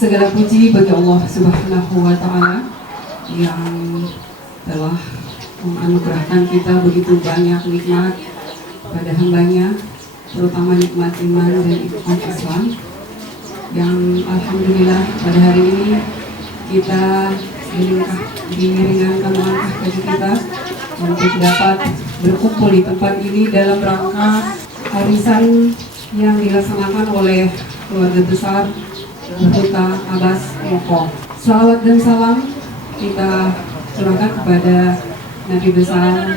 Segala puji bagi Allah Subhanahu wa Ta'ala yang telah menganugerahkan kita begitu banyak nikmat pada hambanya, terutama nikmat iman dan nikmat Islam, yang alhamdulillah pada hari ini kita diringankan langkah kaki kita untuk dapat berkumpul di tempat ini dalam rangka arisan yang dilaksanakan oleh keluarga besar Huta Abbas Moko. Salawat dan salam kita curahkan kepada Nabi besar,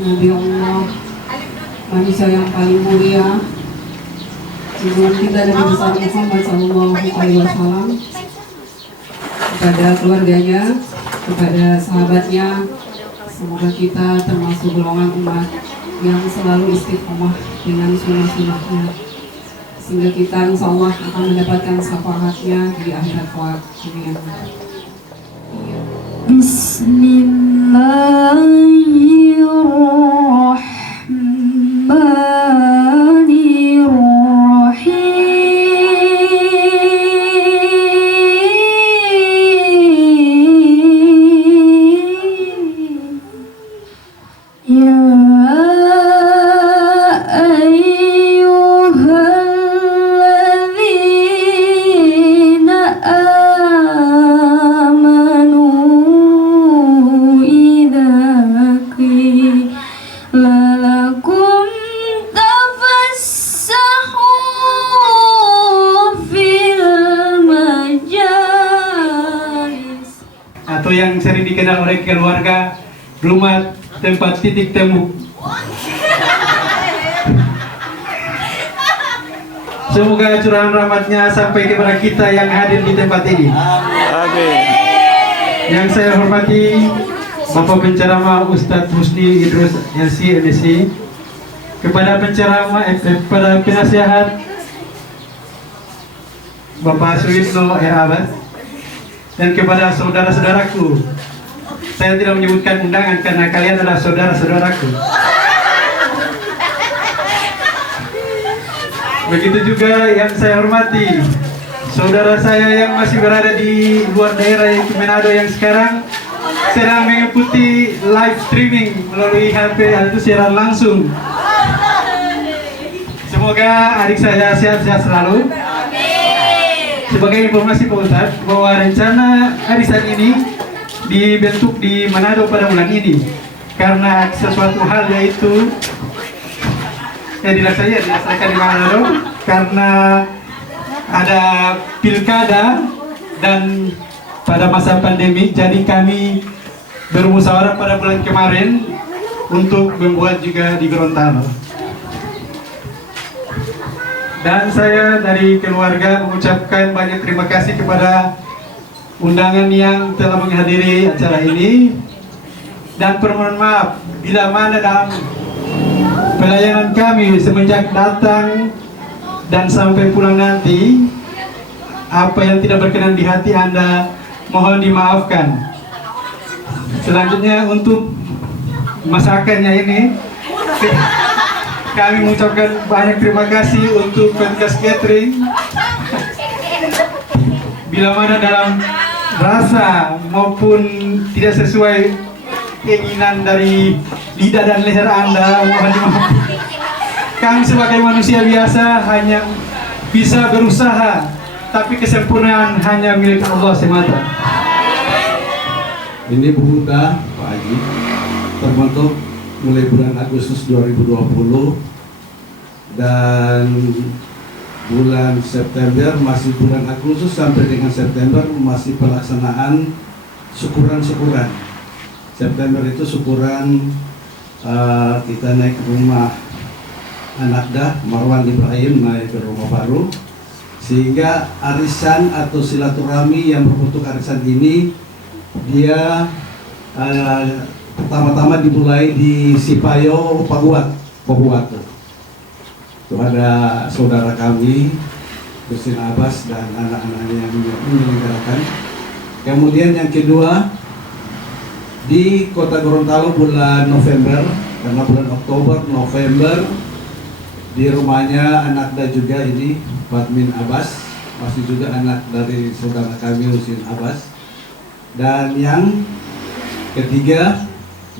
Nabi Allah, manusia yang paling mulia, junjungan kita Nabi besar Muhammad SAW, kepada keluarganya, kepada sahabatnya. Semoga kita termasuk golongan umat yang selalu istiqomah dengan sunnah-sunnahnya, sehingga kita insya Allah akan mendapatkan syafaatnya di akhirat kelak. Amin. Atau yang sering dikenal oleh keluarga rumah tempat titik temu. Semoga curahan rahmatnya sampai kepada kita yang hadir di tempat ini. Amin. Yang saya hormati Bapak Penceramah Ustadz Husni Idrus LC MSc, kepada penceramah kepada penasihat Bapak Suwitno Abbas, dan kepada saudara-saudaraku. Saya tidak menyebutkan undangan karena kalian adalah saudara-saudaraku. Begitu juga yang saya hormati saudara saya yang masih berada di luar daerah yaitu Manado, yang sekarang sedang mengikuti live streaming melalui HP atau siaran langsung. Semoga adik saya sehat-sehat selalu. Sebagai informasi Pak Ustadz, bahwa rencana arisan ini dibentuk di Manado pada bulan ini karena sesuatu hal yaitu dilaksanakan di Manado karena ada pilkada dan pada masa pandemi. Jadi kami bermusyawarah pada bulan kemarin untuk membuat juga di Gorontalo. Dan saya dari keluarga mengucapkan banyak terima kasih kepada undangan yang telah menghadiri acara ini, dan permohonan maaf bila mana dalam pelayanan kami semenjak datang dan sampai pulang nanti apa yang tidak berkenan di hati Anda mohon dimaafkan. Selanjutnya untuk masakannya ini kami mengucapkan banyak terima kasih untuk Petugas Catering. Bila mana dalam rasa maupun tidak sesuai keinginan dari lidah dan leher Anda, mohon dimaafkan. Kami sebagai manusia biasa hanya bisa berusaha tapi kesempurnaan hanya milik Allah semata. Ini buku Pak Haji terbentuk mulai bulan Agustus 2020 dan bulan September, masih bulan Agustus sampai dengan September masih pelaksanaan syukuran-syukuran. September itu syukuran kita naik ke rumah Anakda Marwan Ibrahim, naik ke rumah baru, sehingga arisan atau silaturahmi yang berbentuk arisan ini dia pertama-tama dimulai di Sipayo Pabuat. Itu ada saudara kami Husin Abbas dan anak-anaknya yang menyelenggarakan. Kemudian yang kedua di Kota Gorontalo bulan November, karena bulan Oktober, November di rumahnya Anakda juga ini Fatmin Abbas, masih juga anak dari saudara kami Husin Abbas. Dan yang ketiga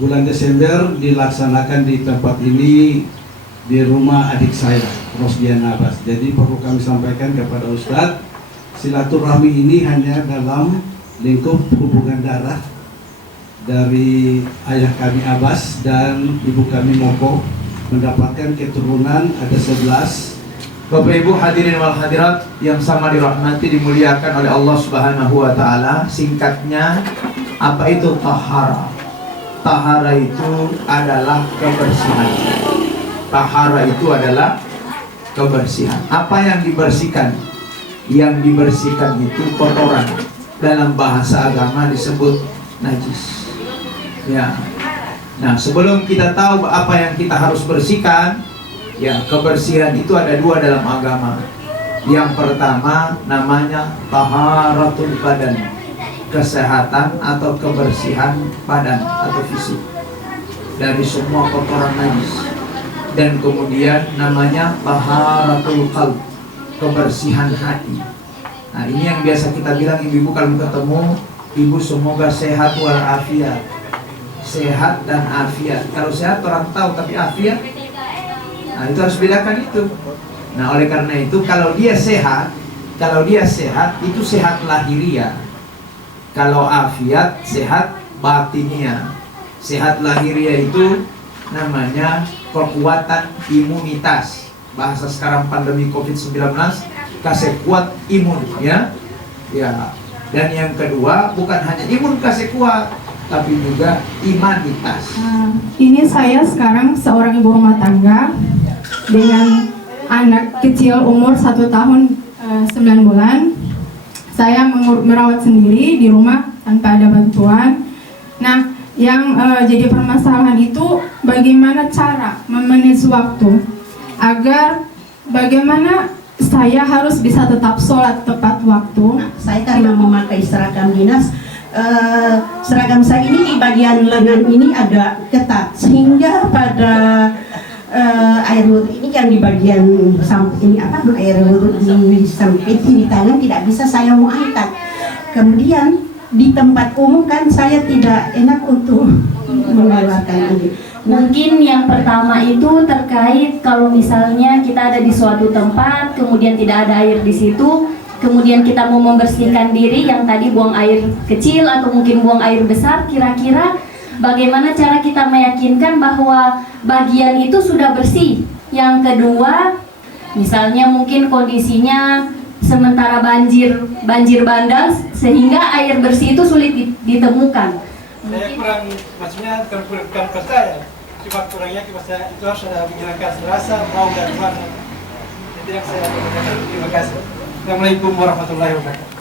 bulan Desember dilaksanakan di tempat ini di rumah adik saya Rosdian Abbas. Jadi perlu kami sampaikan kepada Ustadz, silaturahmi ini hanya dalam lingkup hubungan darah dari ayah kami Abbas dan ibu kami Moko, mendapatkan keturunan ada 11. Bapak Ibu hadirin wal hadirat yang sama dirahmati dimuliakan oleh Allah Subhanahu wa taala. Singkatnya, apa itu tahara? Tahara itu adalah kebersihan. Tahara itu adalah kebersihan. Apa yang dibersihkan? Yang dibersihkan itu kotoran. Dalam bahasa agama disebut najis. Ya. Nah, sebelum kita tahu apa yang kita harus bersihkan, ya, kebersihan itu ada dua dalam agama. Yang pertama namanya taharatul badan, kesehatan atau kebersihan badan atau fisik dari semua kotoran najis. Dan kemudian namanya taharatul qalb, kebersihan hati. Nah, ini yang biasa kita bilang, ibu-ibu kalau ketemu, ibu semoga sehat walafiat. Sehat dan afiat. Kalau sehat orang tahu, tapi afiat, nah itu harus bedakan itu. Nah, oleh karena itu kalau dia sehat itu sehat lahiriah. Kalau afiat sehat batiniah. Sehat lahiriah itu namanya kekuatan imunitas. Bahasa sekarang pandemi COVID-19, kasih kuat imun, ya. Ya. Dan yang kedua bukan hanya imun kasih kuat, tapi juga imanitas. Ini saya sekarang seorang ibu rumah tangga dengan anak kecil umur 1 tahun 9 bulan. Saya merawat sendiri di rumah tanpa ada bantuan. Nah, yang jadi permasalahan itu bagaimana cara memanage waktu agar bagaimana saya harus bisa tetap sholat tepat waktu. Saya karena memakai seragam dinas, seragam saya ini di bagian lengan ini agak ketat, sehingga pada air wudhu ini yang di bagian samping ini air wudhu di sempit di tangan tidak bisa saya mau angkat. Kemudian di tempat umum kan saya tidak enak untuk mengeluarkan ini. Mungkin yang pertama itu terkait kalau misalnya kita ada di suatu tempat, kemudian tidak ada air di situ, kemudian kita mau membersihkan diri, yang tadi buang air kecil atau mungkin buang air besar, kira-kira bagaimana cara kita meyakinkan bahwa bagian itu sudah bersih. Yang kedua, misalnya mungkin kondisinya sementara banjir bandang sehingga air bersih itu sulit ditemukan. Saya kurang, maksudnya kurang percaya. Cuma kurangnya saya itu harus ada menghilangkan rasa mau dan mana. Itu yang saya lakukan. Terima kasih. Assalamualaikum warahmatullahi wabarakatuh.